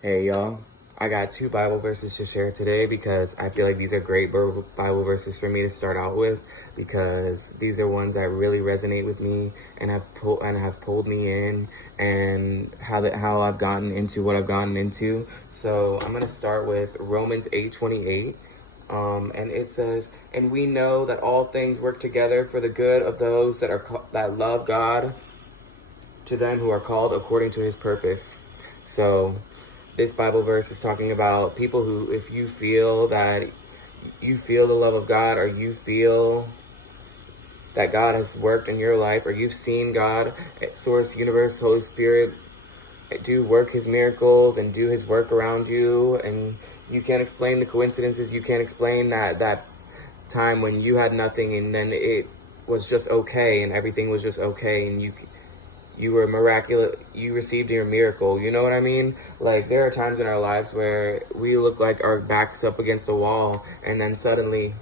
Hey y'all, I got two Bible verses to share today because I feel like these are great Bible verses for me to start out with, because these are ones that really resonate with me and have pulled me in, and how I've gotten into what I've gotten into. So I'm gonna start with Romans 8:28. And it says, "And we know that all things work together for the good of those that love God, to them who are called according to His purpose." So this Bible verse is talking about people who, if you feel that you feel the love of God, or you feel that God has worked in your life, or you've seen God, Source, Universe, Holy Spirit, do work His miracles and do His work around you, and you can't explain the coincidences, you can't explain that time when you had nothing and then it was just okay and everything was just okay, and you were miraculous, you received your miracle, you know what I mean? Like, there are times in our lives where we look like our back's up against the wall, and then suddenly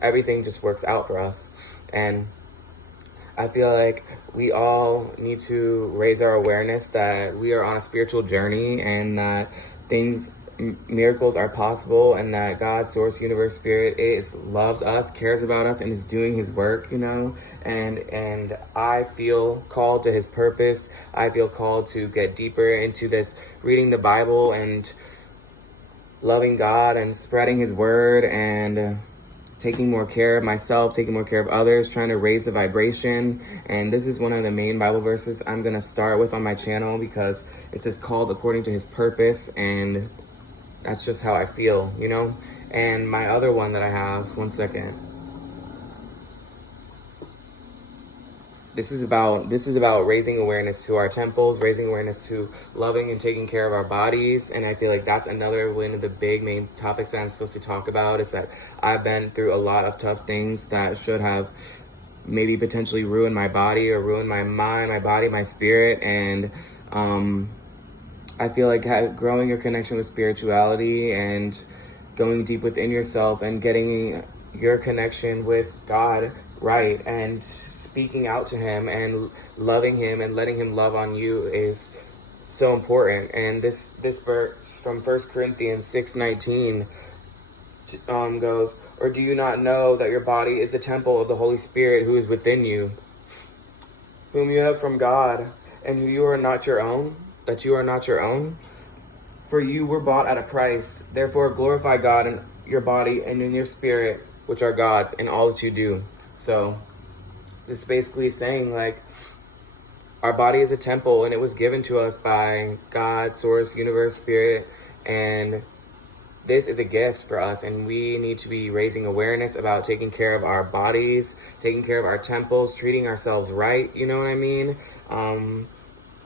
everything just works out for us. And I feel like we all need to raise our awareness that we are on a spiritual journey, and that miracles are possible, and that God, Source, Universe, Spirit loves us, cares about us, and is doing His work, you know? And I feel called to His purpose. I feel called to get deeper into this, reading the Bible and loving God and spreading His word, and taking more care of myself, taking more care of others, trying to raise the vibration. And this is one of the main Bible verses I'm going to start with on my channel, because it says called according to His purpose, and that's just how I feel, you know? And my other one that I have, one second. This is about raising awareness to our temples, raising awareness to loving and taking care of our bodies. And I feel like that's another one of the big main topics that I'm supposed to talk about, is that I've been through a lot of tough things that should have maybe potentially ruined my body, or ruined my mind, my body, my spirit. And I feel like growing your connection with spirituality and going deep within yourself and getting your connection with God right, and speaking out to Him and loving Him and letting Him love on you is so important. And this verse from 1 Corinthians 6:19 goes, "Or do you not know that your body is the temple of the Holy Spirit who is within you, whom you have from God, and who you are not your own, that you are not your own? For you were bought at a price. Therefore glorify God in your body and in your spirit, which are God's, in all that you do." So this is basically saying, like, our body is a temple, and it was given to us by God, Source, Universe, Spirit, and this is a gift for us, and we need to be raising awareness about taking care of our bodies, taking care of our temples, treating ourselves right, you know what I mean?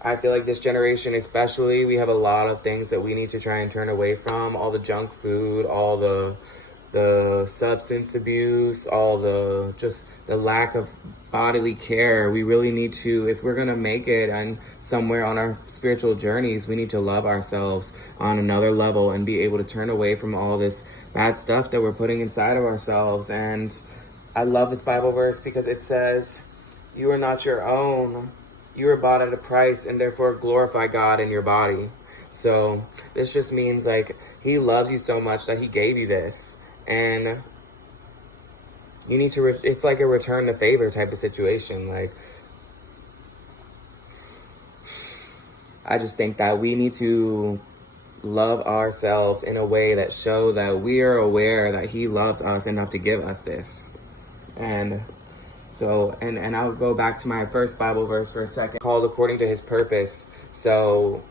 I feel like this generation especially, we have a lot of things that we need to try and turn away from. All the junk food, all the substance abuse, all the lack of bodily care. We really need to, if we're gonna make it and somewhere on our spiritual journeys, we need to love ourselves on another level and be able to turn away from all this bad stuff that we're putting inside of ourselves. And I love this Bible verse because it says, "You are not your own. You were bought at a price, and therefore glorify God in your body." So this just means, like, He loves you so much that He gave you this. And you need to, it's like a return the favor type of situation. Like, I just think that we need to love ourselves in a way that show that we are aware that He loves us enough to give us this. And so, and I'll go back to my first Bible verse for a second, called according to His purpose. So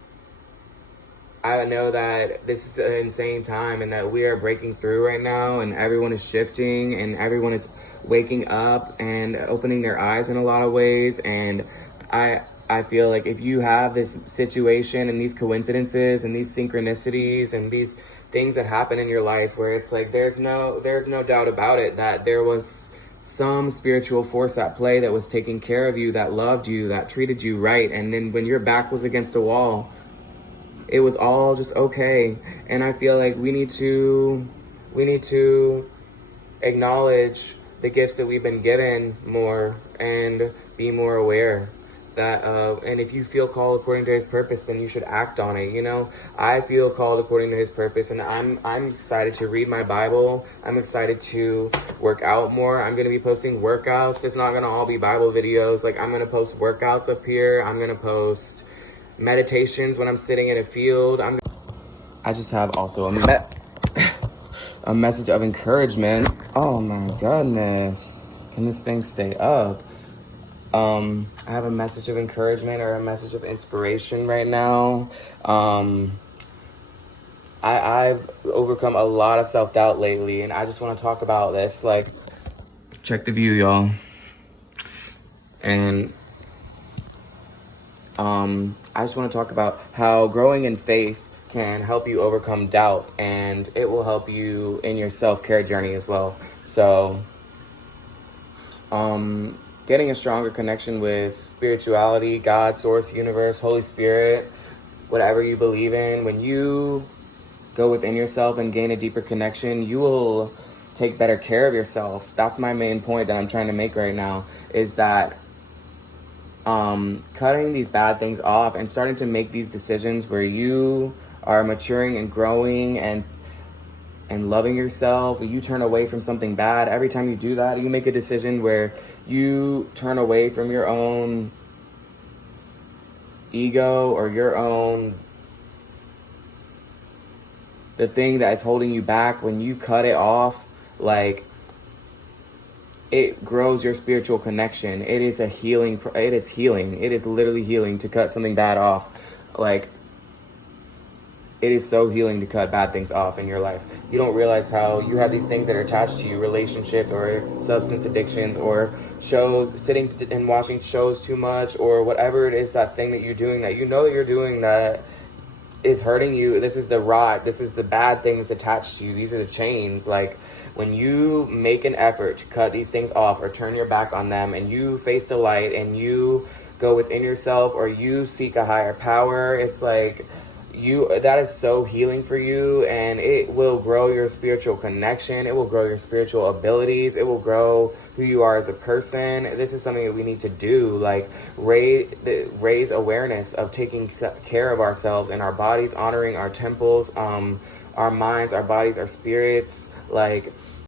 I know that this is an insane time, and that we are breaking through right now, and everyone is shifting, and everyone is waking up and opening their eyes in a lot of ways. And I feel like if you have this situation and these coincidences and these synchronicities and these things that happen in your life where it's like there's no doubt about it that there was some spiritual force at play that was taking care of you, that loved you, that treated you right, and then when your back was against a wall, it was all just okay. And I feel like we need to acknowledge the gifts that we've been given more, and be more aware. And if you feel called according to his purpose, then you should act on it. You know, I feel called according to his purpose, and I'm excited to read my Bible. I'm excited to work out more. I'm going to be posting workouts. It's not going to all be Bible videos. Like, I'm going to post workouts up here. I'm going to post meditations when I'm sitting in a field. I just have also a message of encouragement. Oh my goodness. Can this thing stay up? I have a message of encouragement or a message of inspiration right now. I've overcome a lot of self-doubt lately, and I just want to talk about this. Like, check the view, y'all. And I just want to talk about how growing in faith can help you overcome doubt, and it will help you in your self-care journey as well. So, getting a stronger connection with spirituality, God, source, universe, Holy Spirit, whatever you believe in, when you go within yourself and gain a deeper connection, you will take better care of yourself. That's my main point that I'm trying to make right now, is that cutting these bad things off and starting to make these decisions where you are maturing and growing and loving yourself. You turn away from something bad. Every time you do that, you make a decision where you turn away from your own ego or your own, the thing that is holding you back. When you cut it off, like, it grows your spiritual connection. It is healing. It is literally healing to cut something bad off. Like, it is so healing to cut bad things off in your life. You don't realize how you have these things that are attached to you, relationships or substance addictions or shows, sitting and watching shows too much, or whatever it is, that thing that you're doing that you know that you're doing that is hurting you. This is the rot. This is the bad thing that's attached to you. These are the chains. Like, when you make an effort to cut these things off or turn your back on them, and you face the light and you go within yourself, or you seek a higher power, it's like, that is so healing for you, and it will grow your spiritual connection. It will grow your spiritual abilities. It will grow who you are as a person. This is something that we need to do, like raise awareness of taking care of ourselves and our bodies, honoring our temples, our minds, our bodies, our spirits. Like,